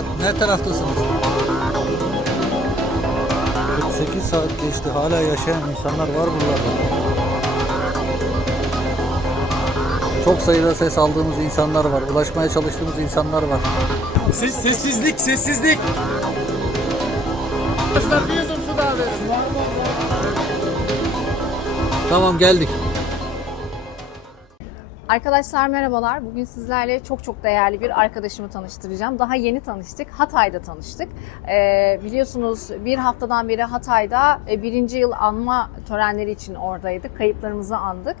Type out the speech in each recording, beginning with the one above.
saat ne taraftasınız? 48 saat geçti. Hala yaşayan insanlar var buralarda. Çok sayıda ses aldığımız insanlar var. Ulaşmaya çalıştığımız insanlar var. Sessizlik, sessizlik. Tamam, geldik. Arkadaşlar merhabalar. Bugün sizlerle çok değerli bir arkadaşımı tanıştıracağım. Daha yeni tanıştık. Hatay'da tanıştık. Biliyorsunuz bir haftadan beri Hatay'da 1. yıl anma törenleri için oradaydık. Kayıplarımızı andık.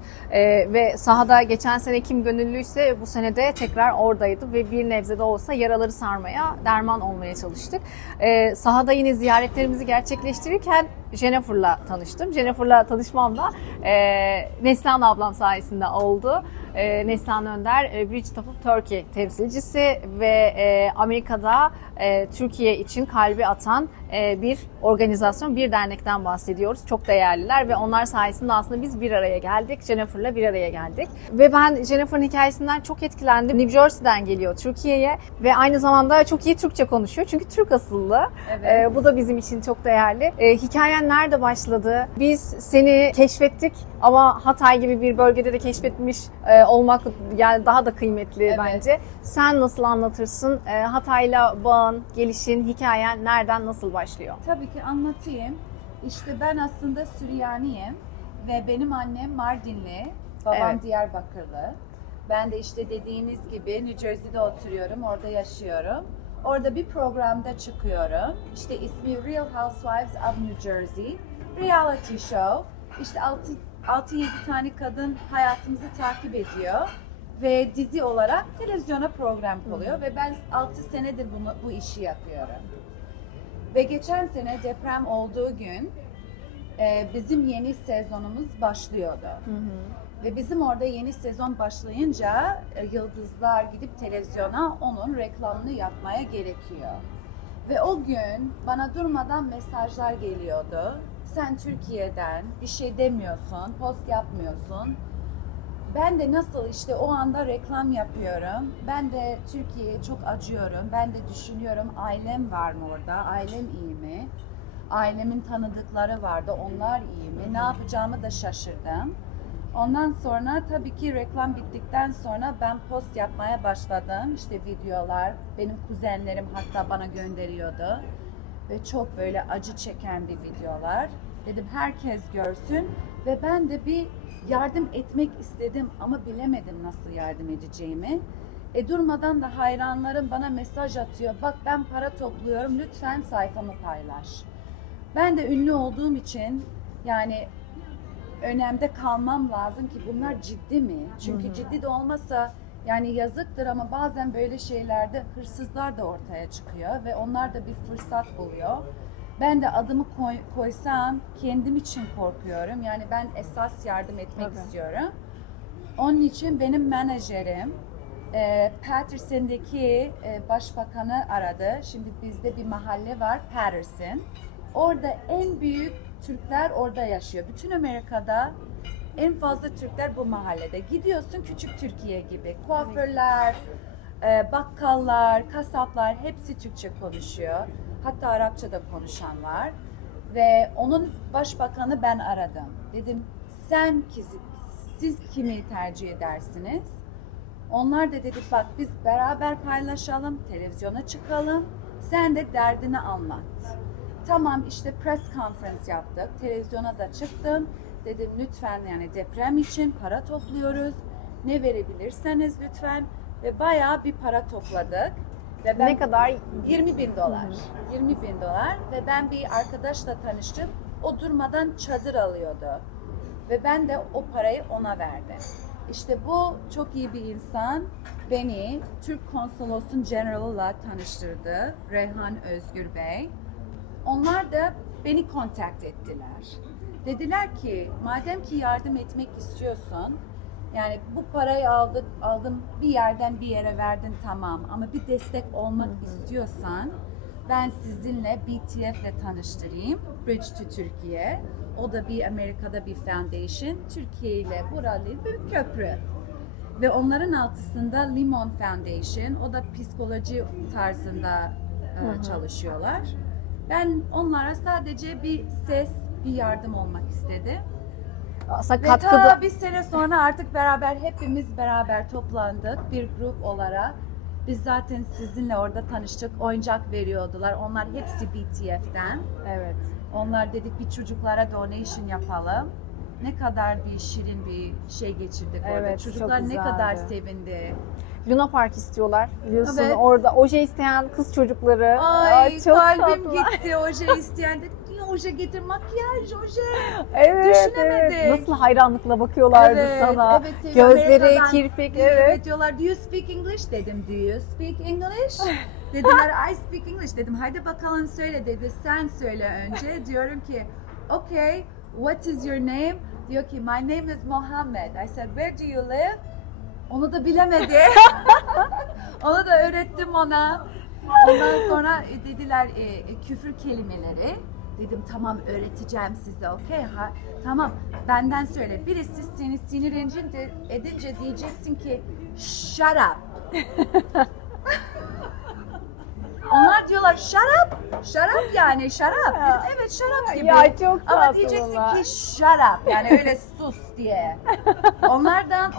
Ve sahada geçen sene kim gönüllüyse bu sene de tekrar oradaydı ve bir nebze de olsa yaraları sarmaya, derman olmaya çalıştık. Sahada yine ziyaretlerimizi gerçekleştirirken Jennifer'la tanıştım. Jennifer'la tanışmam da Neslihan ablam sayesinde oldu. Neslihan Önder, Bridge of Turkey temsilcisi ve Amerika'da Türkiye için kalbi atan bir organizasyon, bir dernekten bahsediyoruz. Çok değerliler ve onlar sayesinde aslında biz bir araya geldik. Jennifer'la bir araya geldik. Ve ben Jennifer'ın hikayesinden çok etkilendim. New Jersey'den geliyor Türkiye'ye ve aynı zamanda çok iyi Türkçe konuşuyor. Çünkü Türk asıllı. Evet. Bu da bizim için çok değerli. Hikayen nerede başladı? Biz seni keşfettik ama Hatay gibi bir bölgede de keşfetmiş olmak yani daha da kıymetli, evet, bence. Sen nasıl anlatırsın? Hatay'la bağın, gelişin, hikayen nereden, nasıl başlıyor? Tabii ki anlatayım. İşte ben aslında Süryaniyim ve benim annem Mardinli, babam Evet. Diyarbakırlı. Ben de işte dediğiniz gibi New Jersey'de oturuyorum, orada yaşıyorum. Orada bir programda çıkıyorum. İşte ismi Real Housewives of New Jersey. Reality show. İşte 6-7 tane kadın hayatımızı takip ediyor. Ve dizi olarak televizyona program koyuyor. Ve ben 6 senedir bu işi yapıyorum. Ve geçen sene deprem olduğu gün bizim yeni sezonumuz başlıyordu. Ve bizim orada yeni sezon başlayınca yıldızlar gidip televizyona onun reklamını yapmaya gerekiyor. Ve o gün bana durmadan mesajlar geliyordu. Sen Türkiye'den bir şey demiyorsun, post yapmıyorsun. Ben de nasıl işte o anda reklam yapıyorum. Ben de Türkiye'ye çok acıyorum. Ben de düşünüyorum ailem var mı orada? Ailem iyi mi? Ailemin tanıdıkları vardı. Onlar iyi mi? Ne yapacağımı da şaşırdım. Ondan sonra tabii ki reklam bittikten sonra ben post yapmaya başladım. İşte videolar, benim kuzenlerim hatta bana gönderiyordu. Ve çok böyle acı çeken bir videolar. Dedim herkes görsün ve ben de bir yardım etmek istedim ama bilemedim nasıl yardım edeceğimi. Durmadan da hayranlarım bana mesaj atıyor. Bak ben para topluyorum, lütfen sayfamı paylaş. Ben de ünlü olduğum için yani önemde kalmam lazım ki bunlar ciddi mi? Çünkü ciddi de olmasa yani yazıktır ama bazen böyle şeylerde hırsızlar da ortaya çıkıyor ve onlar da bir fırsat buluyor. Ben de adımı koysam kendim için korkuyorum. Yani ben esas yardım etmek istiyorum. Onun için benim menajerim Patterson'daki başbakanı aradı. Şimdi bizde bir mahalle var Patterson. Orada en büyük Türkler orada yaşıyor. Bütün Amerika'da en fazla Türkler bu mahallede. Gidiyorsun küçük Türkiye gibi. Kuaförler, bakkallar, kasaplar hepsi Türkçe konuşuyor. Hatta Arapça da konuşan var. Ve onun başbakanı ben aradım. Dedim siz kimi tercih edersiniz? Onlar da dedi bak biz beraber paylaşalım, televizyona çıkalım. Sen de derdini anlat. Tamam işte press conference yaptık. Televizyona da çıktım. Dedim lütfen yani deprem için para topluyoruz. Ne verebilirseniz lütfen. Ve bayağı bir para topladık. Ve ben Ne kadar? $20,000. $20,000 ve ben bir arkadaşla tanıştım. O durmadan çadır alıyordu. Ve ben de o parayı ona verdim. İşte bu çok iyi bir insan. Beni Türk Konsolosun General'la tanıştırdı. Reyhan Özgür Bey. Onlar da beni kontak ettiler. Dediler ki madem ki yardım etmek istiyorsun, yani bu parayı aldım bir yerden bir yere verdin tamam ama bir destek olmak istiyorsan ben sizinle BTF'le tanıştırayım. Bridge to Türkiye. O da bir Amerika'da bir foundation. Türkiye ile buralı bir köprü. Ve onların altısında Limon Foundation. O da psikoloji tarzında çalışıyorlar. Ben onlara sadece bir ses, bir yardım olmak istedim. Aslında Ve katkıda ta bir sene sonra artık beraber hepimiz beraber toplandık bir grup olarak. Biz zaten sizinle orada tanıştık. Oyuncak veriyordular. Onlar hepsi BTF'den. evet. Onlar dedik bir çocuklara donation yapalım. Ne kadar bir şirin bir şey geçirdik orada. Evet, Çocuklar çok ne kadar güzeldi. sevindi. Luna Park istiyorlar. Biliyorsun Evet. orada oje isteyen kız çocukları. Ay çok kalbim tatlılar. gitti oje isteyen de. Oje getir, makyaj, oje. Evet, Düşünemedik. evet. Nasıl hayranlıkla bakıyorlardı sana. Evet, evet. Gözleri, Amerika'dan kirpik, evet. Diyorlar, do you speak English? Dedim, do you speak English? Dediler, I speak English. Dedim, haydi bakalım söyle dedi. Sen söyle önce. Diyorum ki, okay, what is your name? Diyor ki, my name is Mohammed. I said, where do you live? Onu da bilemedi. Onu da öğrettim ona. Ondan sonra dediler küfür kelimeleri. Dedim tamam öğreteceğim size, okey? Tamam, benden söyle. Birisi seni sinir edince diyeceksin ki shut up. Onlar diyorlar shut up. Shut up yani shut up. Dedim, evet shut up gibi. Ya çok Ama tatlı diyeceksin bunlar. ki shut up. Yani öyle sus diye.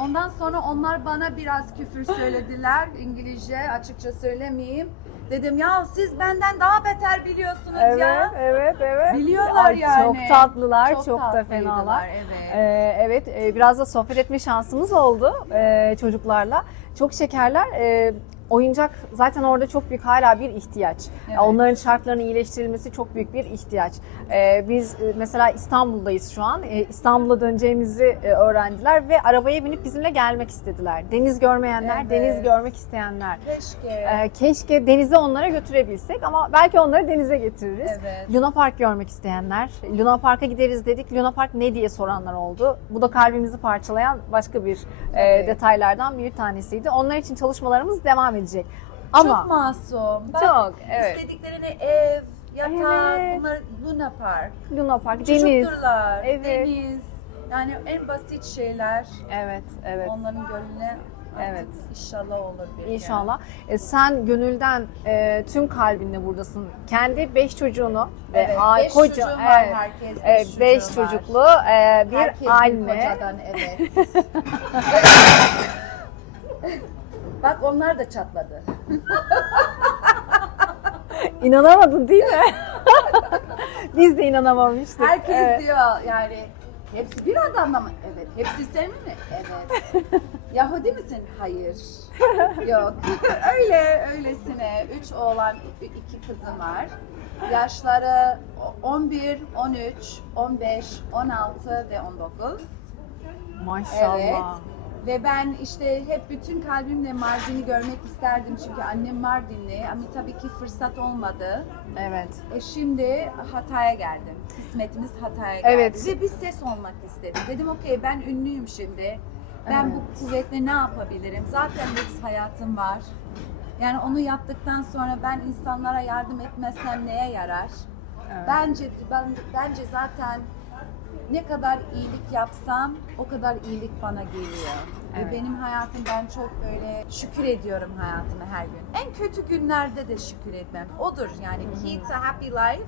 Ondan sonra onlar bana biraz küfür söylediler. İngilizce açıkça söylemeyeyim. Dedim ya siz benden daha beter biliyorsunuz Evet, ya. evet. Biliyorlar Ay, yani. Çok tatlılar, çok da tatlıydılar, fenalar. Evet. Evet, biraz da sohbet etme şansımız oldu çocuklarla. Çok şekerler. Oyuncak zaten orada çok büyük hala bir ihtiyaç. Evet. Onların şartlarının iyileştirilmesi çok büyük bir ihtiyaç. Biz mesela İstanbul'dayız şu an. İstanbul'a döneceğimizi öğrendiler ve arabaya binip bizimle gelmek istediler. Deniz görmeyenler, Evet. deniz görmek isteyenler. Keşke. Keşke denize onlara götürebilsek ama belki onları denize getiririz. Evet. Luna Park görmek isteyenler, Luna Park'a gideriz dedik. Luna Park ne diye soranlar oldu. Bu da kalbimizi parçalayan başka bir Evet. detaylardan bir tanesiydi. Onlar için çalışmalarımız devam edecek. Ama Çok masum. Bak, çok, evet. İstediklerini ev, yatak, Evet. bunlar Luna Park. Luna Park, deniz. Çocukturlar, Evet. deniz. Yani en basit şeyler Evet. onların gönlüne artık Evet. inşallah olur bir gün. İnşallah. Sen gönülden tüm kalbinle buradasın. Kendi 5 çocuğunu ve Evet, 5 koca çocuğum var herkes. 5 5 çocuğu var. çocuklu bir Herkes anne. kocadan, evet. Bak onlar da çatladı. İnanamadın değil mi? Biz de inanamamıştık. Herkes Evet. diyor yani hepsi bir adamla mı? Evet. Hepsi sen mi? Evet. Yahudi misin? Hayır. Yok. Öylesine 3 oğlan, 2 kızım var. Yaşları 11, 13, 15, 16 ve 19. Maşallah. Evet. Ve ben işte hep bütün kalbimle Mardin'i görmek isterdim çünkü annem Mardinli ama tabii ki fırsat olmadı. Evet. Şimdi Hatay'a geldim. Kısmetimiz Hatay'a geldi. Evet. Ve bir ses olmak istedim. Dedim okey ben ünlüyüm şimdi. Ben Evet. bu kuvvetle ne yapabilirim? Zaten lüks hayatım var. Yani onu yaptıktan sonra ben insanlara yardım etmezsem neye yarar? Evet. Bence zaten ne kadar iyilik yapsam o kadar iyilik bana geliyor. Evet. Ve benim hayatım ben çok böyle şükür ediyorum hayatıma her gün. En kötü günlerde de şükür etmem. Odur yani Key to Happy Life.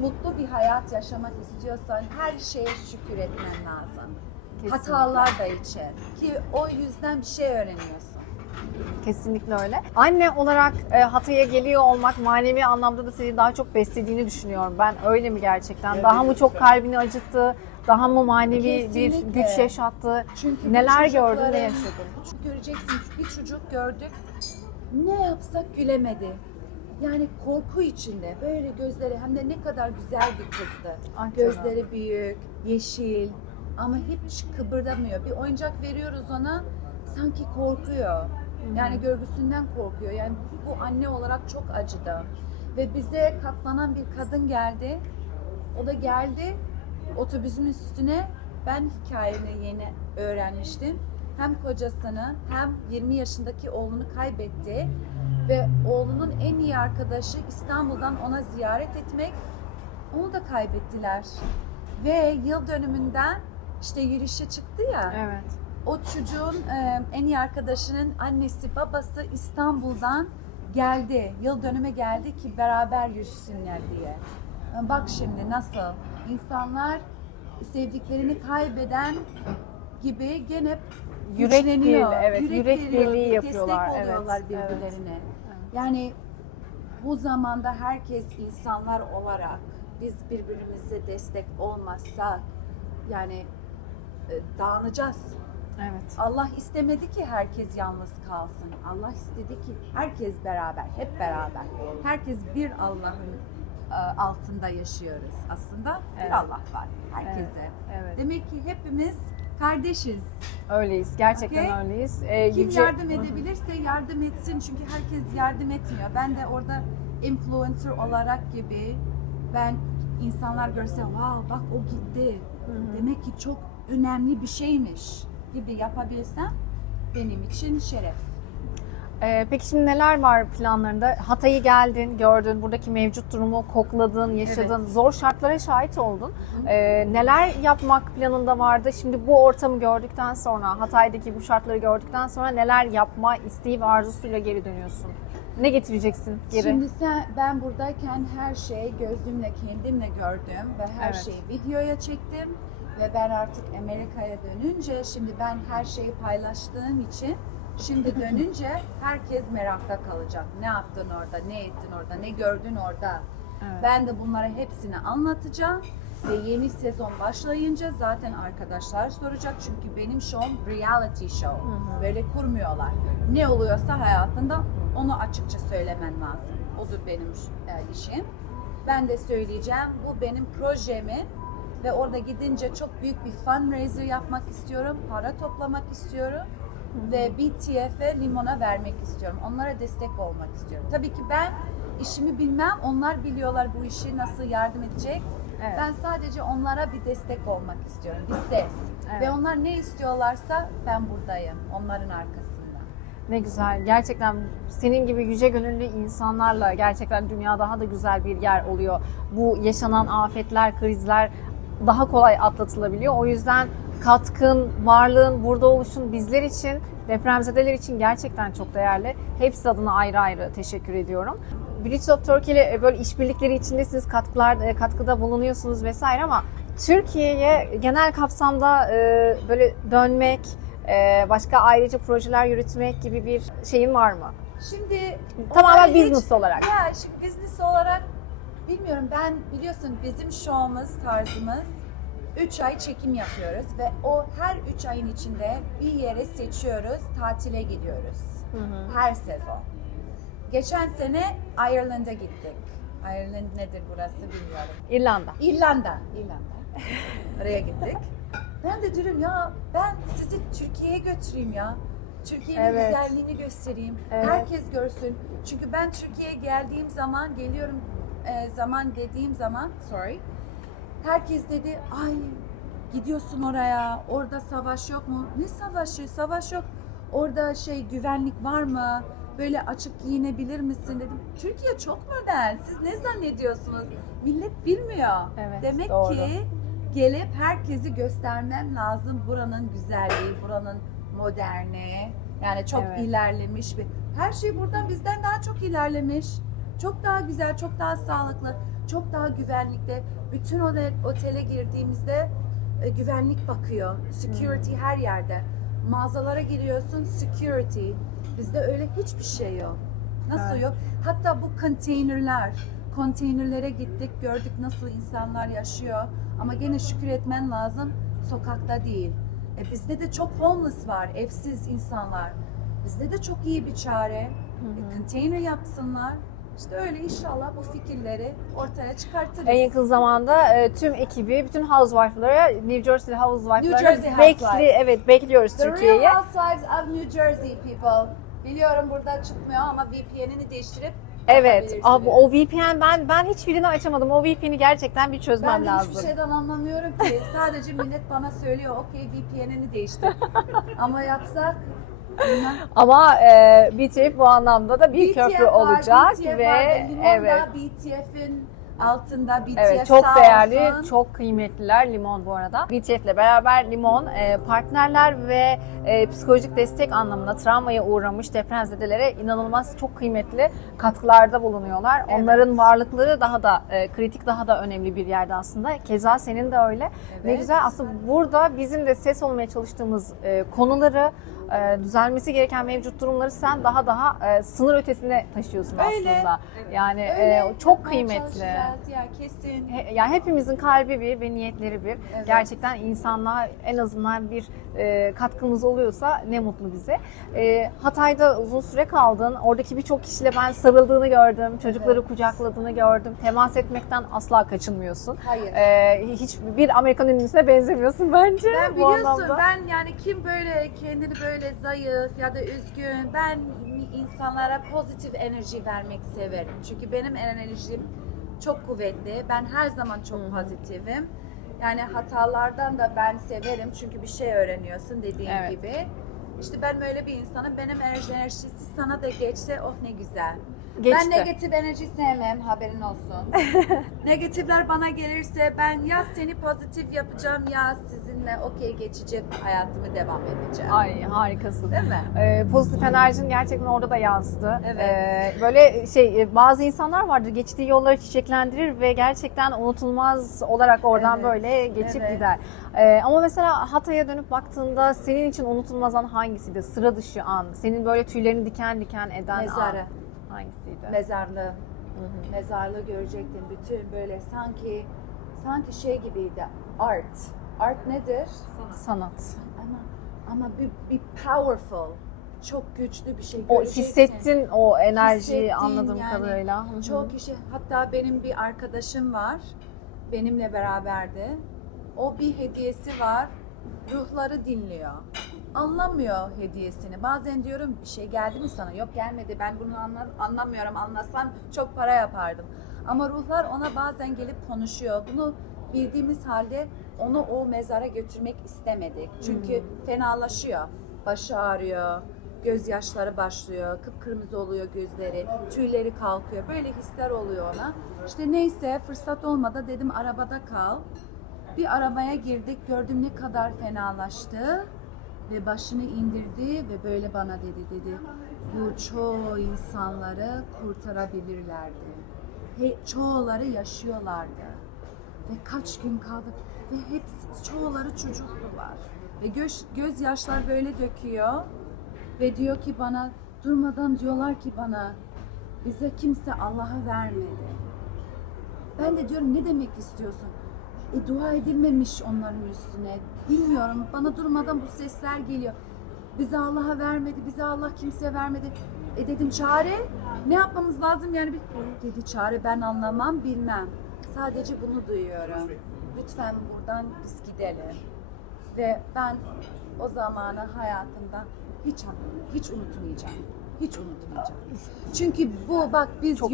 Mutlu bir hayat yaşamak istiyorsan her şeye şükür etmen lazım. Kesinlikle. Hatalar da için. Ki o yüzden bir şey öğreniyorsun. Kesinlikle öyle. Anne olarak Hatay'a geliyor olmak manevi anlamda da seni daha çok beslediğini düşünüyorum. Ben öyle mi gerçekten? Evet, Daha mı çok lütfen. kalbini acıttı? Daha mı manevi Kesinlikle. bir güç yaşattı? Çünkü bu Neler çocukların- gördün, ne yaşadın? Göreceksin bir çocuk gördük. Ne yapsak gülemedi. Yani korku içinde böyle gözleri hem de ne kadar güzel bir kızdı. Ah canım. Gözleri büyük, yeşil ama hiç kıpırdamıyor. Bir oyuncak veriyoruz ona sanki korkuyor. Yani görgüsünden korkuyor. Yani bu anne olarak çok acıdı. Ve bize katlanan bir kadın geldi. O da geldi otobüsün üstüne. Ben hikayeni yeni öğrenmiştim. Hem kocasını hem 20 yaşındaki oğlunu kaybetti. Ve oğlunun en iyi arkadaşı İstanbul'dan ona ziyaret etmek. Onu da kaybettiler. Ve yıl dönümünden işte yürüyüşe çıktı ya. Evet. O çocuğun en iyi arkadaşının annesi babası İstanbul'dan geldi, yıl dönümü geldi ki beraber yürüsünler diye. Bak şimdi nasıl insanlar sevdiklerini kaybeden gibi gene Yürek güçleniyor. birliği, evet, yürek veriyor, birliği yapıyorlar, destek oluyorlar evet, birbirlerine. Yani bu zamanda herkes insanlar olarak biz birbirimize destek olmazsak yani dağılacağız. Evet. Allah istemedi ki herkes yalnız kalsın. Allah istedi ki herkes beraber, hep beraber. Herkes bir Allah'ın altında yaşıyoruz aslında. Evet. Bir Allah var herkese. Evet, evet. Demek ki hepimiz kardeşiz. Öyleyiz. Gerçekten Okey. öyleyiz. Kim Yüce- yardım edebilirse yardım etsin. Çünkü herkes yardım etmiyor. Ben de orada influencer olarak gibi ben insanlar görse wow bak o gitti. Demek ki çok önemli bir şeymiş gibi yapabilsem benim için şeref. Peki şimdi neler var planlarında? Hatay'ı geldin, gördün, buradaki mevcut durumu kokladın, yaşadın, Evet. zor şartlara şahit oldun. Neler yapmak planında vardı? Şimdi bu ortamı gördükten sonra, Hatay'daki bu şartları gördükten sonra neler yapma isteği ve arzusuyla geri dönüyorsun? Ne getireceksin geri? Şimdi ben buradayken her şeyi gözümle kendimle gördüm ve her Evet. şeyi videoya çektim ve ben artık Amerika'ya dönünce şimdi ben her şeyi paylaştığım için şimdi dönünce herkes merakta kalacak. Ne yaptın orada, ne ettin orada, ne gördün orada. Evet. Ben de bunları hepsini anlatacağım ve yeni sezon başlayınca zaten arkadaşlar soracak çünkü benim show'um reality show. Böyle kurmuyorlar. Ne oluyorsa hayatında onu açıkça söylemen lazım. Odur benim işim. Ben de söyleyeceğim. Bu benim projemi ve orada gidince çok büyük bir fundraiser yapmak istiyorum. Para toplamak istiyorum. Ve BTF'e limona vermek istiyorum. Onlara destek olmak istiyorum. Tabii ki ben işimi bilmem. Onlar biliyorlar bu işi nasıl yardım edecek. Evet. Ben sadece onlara bir destek olmak istiyorum. Bir ses. Evet. Ve onlar ne istiyorlarsa ben buradayım. Onların arkasında. Ne güzel. Gerçekten senin gibi yüce gönüllü insanlarla gerçekten dünya daha da güzel bir yer oluyor. Bu yaşanan afetler, krizler daha kolay atlatılabiliyor. O yüzden katkın, varlığın, burada oluşun bizler için, depremzedeler için gerçekten çok değerli. Hepsi adına ayrı ayrı teşekkür ediyorum. Bridge of Turkey ile böyle işbirlikleri içindesiniz, katkıda bulunuyorsunuz vesaire ama Türkiye'ye genel kapsamda böyle dönmek, başka ayrıca projeler yürütmek gibi bir şeyin var mı? Şimdi Tamamen olay business olarak. Ya şimdi business olarak bilmiyorum ben biliyorsun bizim şovumuz tarzımız 3 ay çekim yapıyoruz ve o her 3 ayın içinde bir yere seçiyoruz, tatile gidiyoruz. Her sezon. Geçen sene Ireland'a gittik. Ireland nedir burası bilmiyorum. İrlanda. İrlanda. Oraya gittik. Ben de diyorum ya ben sizi Türkiye'ye götüreyim ya. Türkiye'nin Evet. güzelliğini göstereyim. Evet. Herkes görsün. Çünkü ben Türkiye'ye geldiğim zaman dediğim zaman herkes dedi ay gidiyorsun oraya orada savaş yok mu? Ne savaşı? Savaş yok. Orada güvenlik var mı? Böyle açık giyinebilir misin dedim. Türkiye çok modern. Siz ne zannediyorsunuz? Millet bilmiyor. Evet, Demek doğru. ki gelip herkesi göstermem lazım buranın güzelliği, buranın moderni. Yani çok Evet. ilerlemiş bir. Her şey buradan bizden daha çok ilerlemiş. Çok daha güzel, çok daha sağlıklı, çok daha güvenlikte. Bütün otele girdiğimizde güvenlik bakıyor. Security her yerde. Mağazalara giriyorsun, security. Bizde öyle hiçbir şey yok. Nasıl Evet. yok? Hatta bu konteynerlere gittik, gördük nasıl insanlar yaşıyor. Ama gene şükür etmen lazım, sokakta değil. Bizde de çok homeless var, evsiz insanlar. Bizde de çok iyi bir çare. Konteyner yapsınlar. İşte öyle inşallah bu fikirleri ortaya çıkartırız. En yakın zamanda tüm ekibi, bütün housewife'lara, New Jersey housewife'lara New Jersey housewives. bekliyoruz The Türkiye'ye. Real Housewives of New Jersey people. Biliyorum burada çıkmıyor ama VPN'ini değiştirip Evet, bakabilirsiniz. o VPN ben hiçbirini açamadım. O VPN'i gerçekten bir çözmem Ben de lazım. hiçbir şeyden anlamıyorum ki. Sadece millet bana söylüyor, okey VPN'ini değiştir. Ama yapsak bilmem. Ama BTF bu anlamda da bir BTF köprü var, olacak BTF ve var Limon'da evet. BTF'in Altında BTS Evet, çok sağ değerli, olsun. çok kıymetliler Limon bu arada. BTF'le beraber Limon partnerler ve psikolojik destek anlamında travmaya uğramış depremzedelere inanılmaz çok kıymetli katkılarda bulunuyorlar. Evet. Onların varlıkları daha da kritik, daha da önemli bir yerde aslında. Keza senin de öyle. Ne Evet. güzel. Aslında burada bizim de ses olmaya çalıştığımız konuları, düzelmesi gereken mevcut durumları sen daha sınır ötesine taşıyorsun Öyle. aslında. Yani Öyle çok yapmaya kıymetli. çalışacağız ya, kesin. Yani hepimizin kalbi bir ve niyetleri bir. Evet. Gerçekten insanlığa en azından bir katkımız oluyorsa ne mutlu bize. Hatay'da uzun süre kaldın. Oradaki birçok kişiyle ben sarıldığını gördüm. Çocukları Evet. kucakladığını gördüm. Temas etmekten asla kaçınmıyorsun. Hayır. Hiçbir Amerikan ünlüsüne benzemiyorsun bence. Ben bu biliyorsun, anlamda. ben yani kim böyle kendini böyle zayıf ya da üzgün, ben insanlara pozitif enerji vermek severim. Çünkü benim enerjim çok kuvvetli. Ben her zaman çok pozitifim. Yani hatalardan da ben severim çünkü bir şey öğreniyorsun dediğim Evet. gibi. İşte ben böyle bir insanım. Benim enerjisi sana da geçse oh ne güzel. Geçti. Ben negatif enerji sevmem, haberin olsun. Negatifler bana gelirse ben ya seni pozitif yapacağım ya sizinle okey geçecek hayatımı devam edeceğim. Ay harikasın. Değil mi? Pozitif enerjin gerçekten orada da yansıdı. Evet. Böyle bazı insanlar vardır geçtiği yolları çiçeklendirir ve gerçekten unutulmaz olarak oradan Evet, böyle geçip evet. gider. Ama mesela Hatay'a dönüp baktığında senin için unutulmaz an hangisiydi? Sıra dışı an, senin böyle tüylerini diken diken eden Mezarı. an hangisiydi? Mezarlığı. Mezarlığı görecektim. Bütün böyle sanki şey gibiydi. Art. Art nedir? Sanat. Ama bir powerful. Çok güçlü bir şey O göreceksin. hissettin o enerjiyi Hissettim anladığım yani. kadarıyla. Hı hı. Çok kişi, hatta benim bir arkadaşım var, benimle beraberdi. O bir hediyesi var, ruhları dinliyor. Anlamıyor hediyesini. Bazen diyorum bir şey geldi mi sana? Yok gelmedi, ben bunu anlamıyorum, anlasam çok para yapardım. Ama ruhlar ona bazen gelip konuşuyor. Bunu bildiğimiz halde onu o mezara götürmek istemedik. Çünkü fenalaşıyor, başı ağrıyor. Gözyaşları başlıyor, kıpkırmızı oluyor gözleri, tüyleri kalkıyor. Böyle hisler oluyor ona. İşte neyse fırsat olmadı dedim arabada kal. Bir arabaya girdik, gördüm ne kadar fenalaştı ve başını indirdi ve böyle bana dedi bu çoğu insanları kurtarabilirlerdi. Çoğuları yaşıyorlardı ve kaç gün kaldı ve çoğuları çocuklular ve gözyaşlar böyle döküyor. Ve diyor ki bana, durmadan diyorlar ki bana, bize kimse Allah'ı vermedi. Ben de diyorum ne demek istiyorsun? Dua edilmemiş onların üstüne. Bilmiyorum, bana durmadan bu sesler geliyor. Bize Allah'a vermedi, bize Allah kimse vermedi. Dedim çare, ne yapmamız lazım yani? Dedi çare ben anlamam, bilmem. Sadece bunu duyuyorum. Lütfen buradan biz gidelim. Ve ben o zamanı hayatımda hiç unutmayacağım. Hiç unutmayacağım. Çünkü bu bak biz Çok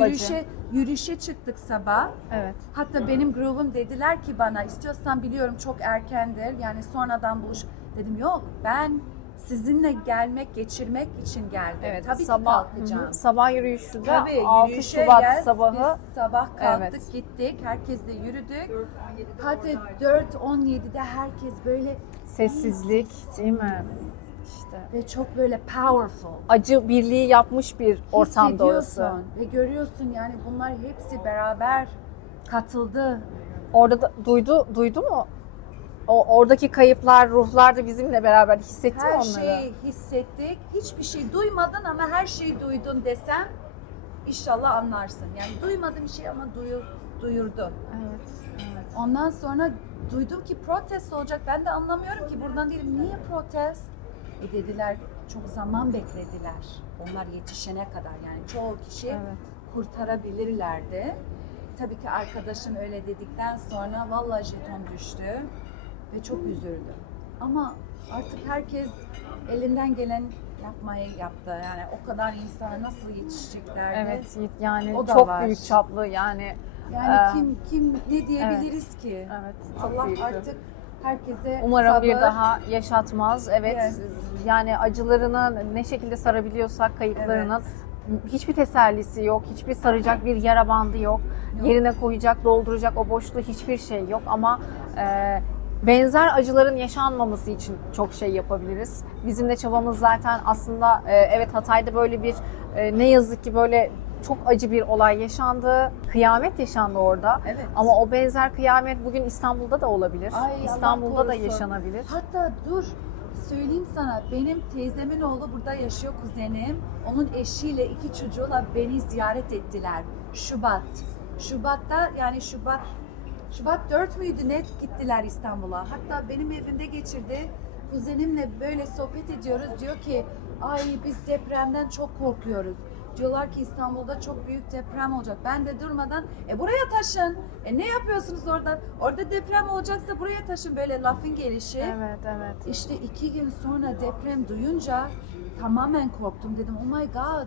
yürüyüşe çıktık sabah. Evet. Hatta benim grubum dediler ki bana istiyorsan biliyorum çok erkendir yani sonradan buluş. Dedim yok ben sizinle geçirmek için geldim. Evet, Tabii sabah, ki kalkacağım. sabah yürüyüşü de Tabii 6 yürüyüşe Şubat yes, sabahı. biz sabah kalktık Evet. gittik herkesle yürüdük. Hatta 4:17'de herkes böyle Sessizlik değil mi? İşte ve çok böyle powerful. acı birliği yapmış bir ortamda orası. Hissediyorsun ve görüyorsun yani bunlar hepsi beraber katıldı. Orada da duydu mu? Oradaki kayıplar, ruhlar da bizimle beraber hissetti mi Her onları? şeyi hissettik. Hiçbir şey duymadın ama her şeyi duydun desem inşallah anlarsın. Yani duymadığım bir şey ama duyurdu. Evet. Ondan sonra duydum ki protest olacak. Ben de anlamıyorum ki buradan dedim niye protest? Dediler çok zaman beklediler. Onlar yetişene kadar yani çoğu kişi Evet. kurtarabilirlerdi. Tabii ki arkadaşım öyle dedikten sonra vallahi jeton düştü ve çok üzüldü. Ama artık herkes elinden gelen yapmayı yaptı. Yani o kadar insana nasıl yetişeceklerdi? Evet, yani O da çok var. büyük çaplı yani. Yani kim ne diyebiliriz ki? Evet, çok Allah büyüktü. artık herkese Umarım sabır, bir daha yaşatmaz. Evet. Yes. Yani acılarını ne şekilde sarabiliyorsak kayıplarının hiçbir tesellisi yok, hiçbir saracak bir yara bandı yok. Yerine koyacak, dolduracak o boşluğu hiçbir şey yok ama benzer acıların yaşanmaması için çok şey yapabiliriz. Bizim de çabamız zaten aslında evet Hatay'da böyle bir ne yazık ki böyle çok acı bir olay yaşandı. Kıyamet yaşandı orada. Evet. Ama o benzer kıyamet bugün İstanbul'da da olabilir. Ay, İstanbul'da Allah da korusun. yaşanabilir. Hatta dur söyleyeyim sana, benim teyzemin oğlu burada yaşıyor, kuzenim. Onun eşiyle 2 çocuğuyla beni ziyaret ettiler. Şubat'ta yani Şubat 4 müydü ne gittiler İstanbul'a. Hatta benim evimde geçirdi. Kuzenimle böyle sohbet ediyoruz. Diyor ki ay biz depremden çok korkuyoruz. Diyorlar ki İstanbul'da çok büyük deprem olacak. Ben de durmadan buraya taşın. Ne yapıyorsunuz orada? Orada deprem olacaksa buraya taşın, böyle lafın gelişi. Evet, evet. İşte 2 gün sonra deprem duyunca tamamen korktum. Dedim oh my god.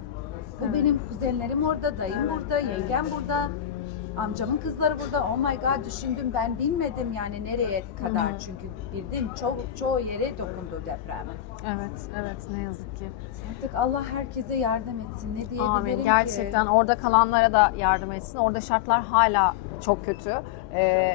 Bu benim kuzenlerim orada, dayım burada, yengem burada. Amcamın kızları burada. Oh my god, düşündüm, ben bilmedim yani nereye kadar, çünkü bildim çoğu yere dokundu deprem. Evet, ne yazık ki. Artık Allah herkese yardım etsin. Ne diyebilirim Amin. ki? Gerçekten orada kalanlara da yardım etsin. Orada şartlar hala çok kötü.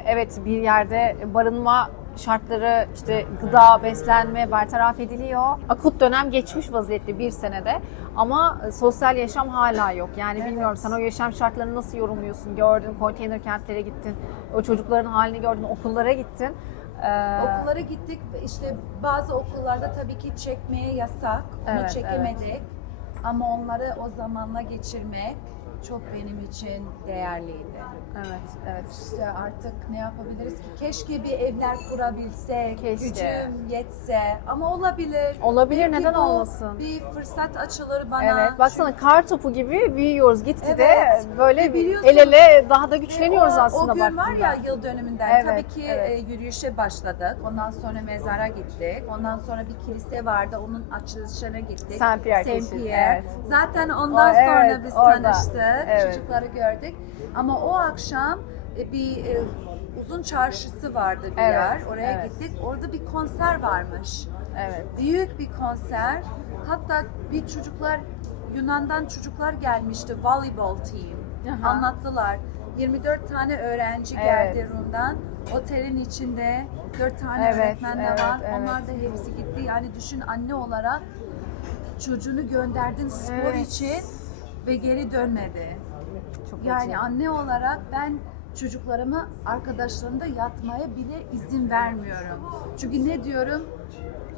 Evet, bir yerde barınma şartları, işte gıda, beslenme bertaraf ediliyor. Akut dönem geçmiş vaziyette bir senede ama sosyal yaşam hala yok. Yani bilmiyorum, sen o yaşam şartlarını nasıl yorumluyorsun? Gördün, konteyner kentlere gittin, o çocukların halini gördün, okullara gittin. Okullara gittik. İşte bazı okullarda tabii ki çekmeye yasak. Onu Evet, çekemedik. Ama onları o zamanla geçirmek çok benim için değerliydi. Evet. İşte artık ne yapabiliriz ki? Keşke bir evler kurabilsek, Keşke. gücüm yetse. Ama olabilir. Olabilir, Belki neden bu olmasın? bir fırsat açılır bana. Evet, baksana kar topu gibi büyüyoruz gitgide. Evet. Böyle Ve biliyorsun, el ele daha da güçleniyoruz o aslında gün var baktığında. ya yıl dönümünden, Evet, tabii ki evet. yürüyüşe başladık. Ondan sonra mezara gittik. Ondan sonra bir kilise vardı, onun açılışına gittik. Saint Pierre Saint Kilisesi, Pierre. evet. Zaten ondan Evet, sonra biz orada. tanıştık, Evet. çocukları gördük. Ama o akşam bir uzun çarşısı vardı bir Evet, yer. Oraya evet. gittik. Orada bir konser varmış. Evet. Büyük bir konser. Hatta Yunan'dan çocuklar gelmişti, voleybol team. Aha. Anlattılar. 24 tane öğrenci Evet. geldi Rum'dan. Otelin içinde 4 tane Evet, öğretmen de evet, var. evet. Onlar da hepsi gitti. Yani düşün, anne olarak çocuğunu gönderdin spor Evet. için ve geri dönmedi. Çok Yani acı. anne olarak ben çocuklarıma arkadaşlarımda yatmaya bile izin vermiyorum. Çünkü ne diyorum?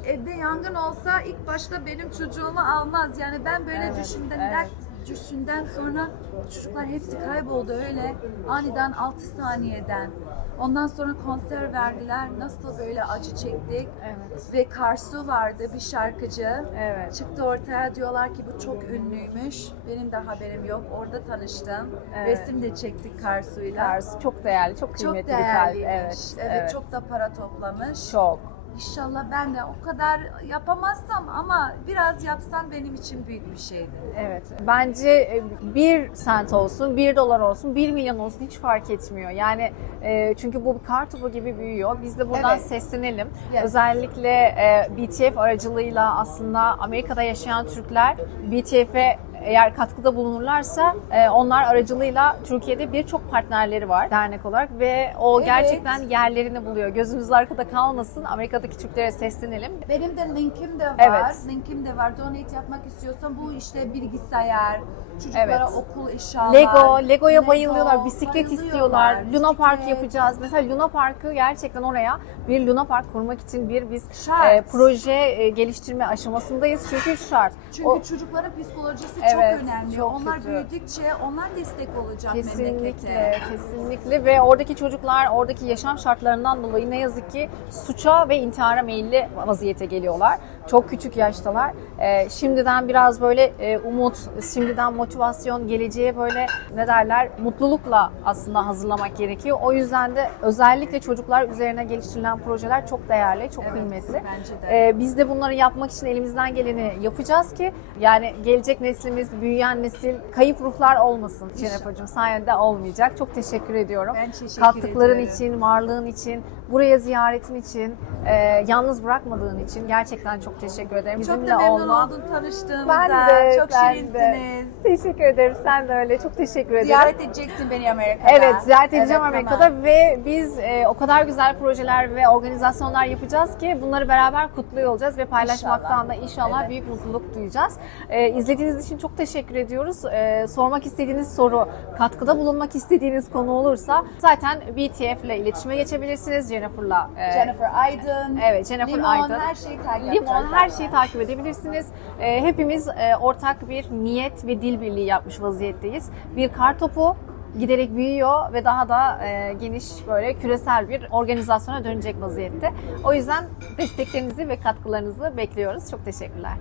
Evde yangın olsa ilk başta benim çocuğumu almaz. Yani ben böyle Evet, düşünden sonra çocuklar hepsi kayboldu öyle aniden 6 saniyeden. Ondan sonra konser verdiler. Nasıl böyle acı çektik. Evet. Ve Karsu vardı, bir şarkıcı. Evet. Çıktı ortaya, diyorlar ki bu çok ünlüymüş. Benim de haberim yok. Orada tanıştım. Evet. Resim de çektik Karsu'yla. Karsu çok değerli, çok Çok kıymetli bir kalp. değerliymiş. Evet. Çok da para toplamış. Çok. İnşallah ben de o kadar yapamazsam ama biraz yapsam benim için büyük bir şeydi. Evet. Bence 1 sent olsun, 1 dolar olsun, 1 milyon olsun hiç fark etmiyor. Yani çünkü bu bir kar topu gibi büyüyor. Biz de buradan Evet. seslenelim. Yes. Özellikle BTF aracılığıyla aslında Amerika'da yaşayan Türkler BTF'e eğer katkıda bulunurlarsa onlar aracılığıyla Türkiye'de birçok partnerleri var dernek olarak ve o Evet. gerçekten yerlerini buluyor. Gözümüz arkada kalmasın. Amerika'daki Türklere seslenelim. Benim de linkim de var. Evet. Linkim de var. Donate yapmak istiyorsan bu işte bilgisayar, çocuklara Evet. okul eşyalar. Lego'ya bayılıyorlar, bisiklet bayılıyorlar, istiyorlar. Luna Park bisiklet. yapacağız. Mesela Luna Park'ı gerçekten oraya bir Luna Park kurmak için biz Şart. proje geliştirme aşamasındayız. Çünkü şart. Çünkü çocukların psikolojisi Evet, çok önemli. çok Onlar kötü. büyüdükçe onlar destek olacak Kesinlikle, memlekete. kesinlikle ve oradaki çocuklar oradaki yaşam şartlarından dolayı ne yazık ki suça ve intihara meyilli vaziyete geliyorlar. Çok küçük yaştalar. Şimdiden biraz böyle umut, şimdiden motivasyon, geleceğe böyle ne derler mutlulukla aslında hazırlamak gerekiyor. O yüzden de özellikle çocuklar üzerine geliştirilen projeler çok değerli, çok Evet, kıymetli. bence de. Biz de bunları yapmak için elimizden geleni yapacağız ki yani gelecek neslimiz, büyüyen nesil kayıp ruhlar olmasın. Şenefacığım sayende olmayacak. Çok teşekkür ediyorum. Ben teşekkür Kattıkların ediyorum. için, varlığın için, buraya ziyaretin için, yalnız bırakmadığın için gerçekten çok teşekkür ederim. Çok Bizimle da memnun olman. oldum tanıştığımıza. Ben de, Çok ben de. şirinsiniz. Teşekkür ederim. Sen de öyle. Çok teşekkür ederim. Ziyaret edeceksin beni Amerika'da. Evet, ziyaret edeceğim Evet, Amerika'da tamam. ve biz o kadar güzel projeler ve organizasyonlar yapacağız ki bunları beraber kutluyor olacağız ve paylaşmaktan da inşallah Evet. büyük mutluluk duyacağız. İzlediğiniz için çok teşekkür ediyoruz. Sormak istediğiniz soru, katkıda bulunmak istediğiniz konu olursa zaten BTF ile iletişime geçebilirsiniz. Jennifer'la. Jennifer Aydın, Evet, Jennifer Limon, Aydın. her şeyi takip Limon edeceğiz her zaten. şeyi takip edebilirsiniz. Hepimiz ortak bir niyet ve dil birliği yapmış vaziyetteyiz. Bir kartopu giderek büyüyor ve daha da geniş böyle küresel bir organizasyona dönecek vaziyette. O yüzden desteklerinizi ve katkılarınızı bekliyoruz. Çok teşekkürler.